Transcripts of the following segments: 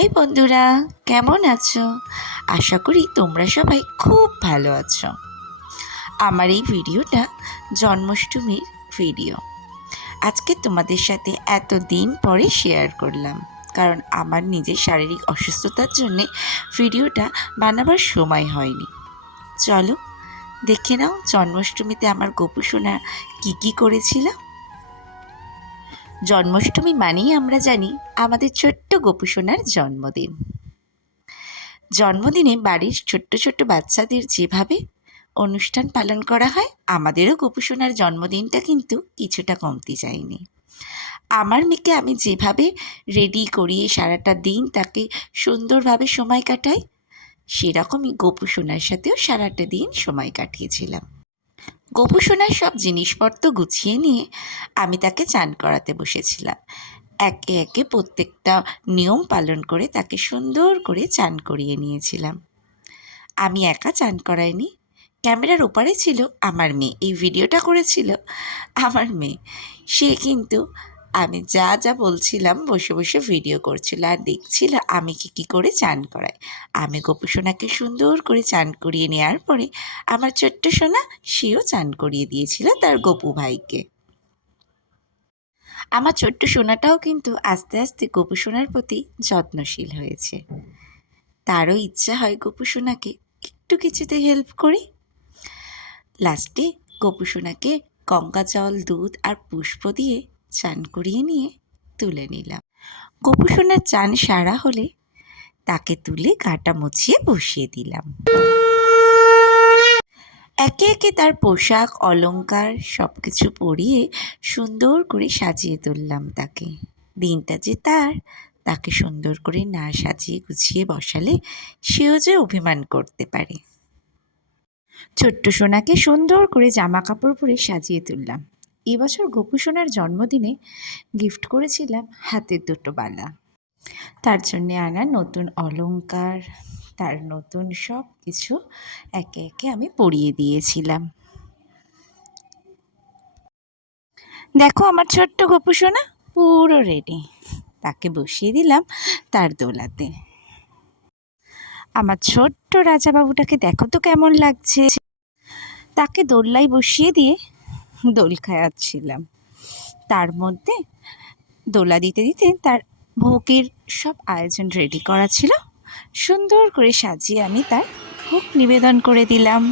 High বন্ধুরা, কেমন আছো? আশা করি তোমরা সবাই খুব ভালো আছো। আমার এই ভিডিওটা জন্মাষ্টমীর ভিডিও। আজকে তোমাদের সাথে এতদিন পরে শেয়ার করলাম, কারণ আমার নিজের শারীরিক অসুস্থতার জন্যে ভিডিওটা বানাবার সময় হয়নি। চলো দেখে নাও জন্মাষ্টমীতে আমার গোপু সোনা কী করেছিল। জন্মাষ্টমী মানেই আমরা জানি আমাদের ছোট্ট গোপু সোনার জন্মদিন। জন্মদিনে বাড়ির ছোট্ট ছোট্ট বাচ্চাদের যেভাবে অনুষ্ঠান পালন করা হয়, আমাদেরও গোপু সোনার জন্মদিনটা কিন্তু কিছুটা কমতি যায়নি। আমার মেয়েকে আমি যেভাবে রেডি করিয়ে সারাটা দিন তাকে সুন্দরভাবে সময় কাটাই, সেরকমই গোপু সোনার সাথেও সারাটা দিন সময় কাটিয়েছিলাম। গোপু সোনার সব জিনিসপত্র গুছিয়ে নিয়ে আমি তাকে চান করাতে বসেছিলাম। একে একে প্রত্যেকটা নিয়ম পালন করে তাকে সুন্দর করে চান করিয়ে নিয়েছিলাম। আমি একা চান করাইনি, ক্যামেরার ওপারে ছিল আমার মেয়ে। এই ভিডিওটা করেছিল আমার মেয়ে। সে কিন্তু আমি যা যা বলছিলাম বসে বসে ভিডিও করছিল আর দেখছিল আমি কী করে চান করাই। আমি গোপু সোনাকে সুন্দর করে চান করিয়ে নেওয়ার পরে আমার ছোট্ট সোনা সেও চান করিয়ে দিয়েছিল তার গোপু ভাইকে। আমার ছোট্ট সোনাটাও কিন্তু আস্তে আস্তে গোপু সোনার প্রতি যত্নশীল হয়েছে। তারও ইচ্ছা হয় গোপু সোনাকে একটু কিছুতে হেল্প করি। লাস্টে গোপু সোনাকে গঙ্গা জল, দুধ আর পুষ্প দিয়ে চান করিয়ে নিয়ে তুলে নিলাম। গোপু সোনার চান সারা হলে তাকে তুলে গাটা মুছিয়ে বসিয়ে দিলাম। একে একে তার পোশাক অলংকার সব কিছু পরিয়ে সুন্দর করে সাজিয়ে তুললাম তাকে। দিনটা যে তাকে সুন্দর করে না সাজিয়ে গুছিয়ে বসালে সেও যে অভিমান করতে পারে। ছোট্ট সোনাকে সুন্দর করে জামা কাপড় পরে সাজিয়ে তুললাম। এবছর গোপু সোনার জন্মদিনে গিফট করেছিলাম হাতের দুটো বালা। তার জন্যে আনা নতুন অলংকার, তার নতুন সব কিছু একে একে আমি পরিয়ে দিয়েছিলাম। দেখো আমার ছোট্ট গোপু সোনা পুরো রেডি। তাকে বসিয়ে দিলাম তার দোলাতে। আমার ছোট্ট রাজাবাবুটাকে দেখো তো কেমন লাগছে। তাকে দোল্লায় বসিয়ে দিয়ে দোল খাওয়াচ্ছিলাম। তার মধ্যে দোলা দিতে দিতে তার ভোগের সব আয়োজন রেডি করা ছিল। সুন্দর করে সাজিয়ে আমি তার ভোগ নিবেদন করে দিলাম।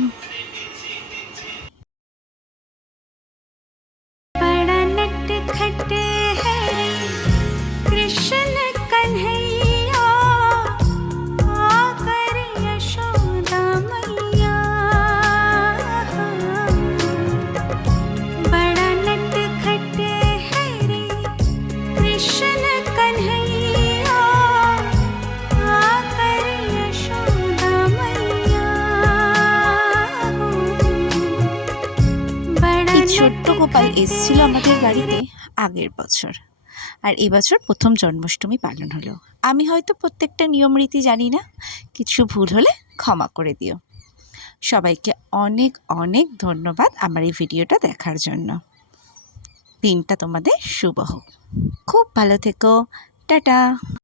ছোট্ট গোপাল এসেছিল আমাদের বাড়িতে আগের বছর, আর এবছর প্রথম জন্মাষ্টমী পালন হলো। আমি হয়তো প্রত্যেকটা নিয়ম রীতি জানি না, কিছু ভুল হলে ক্ষমা করে দিও। সবাইকে অনেক অনেক ধন্যবাদ আমার এই ভিডিওটা দেখার জন্য। দিনটা তোমাদের শুভ হোক। খুব ভালো থেকো। টাটা।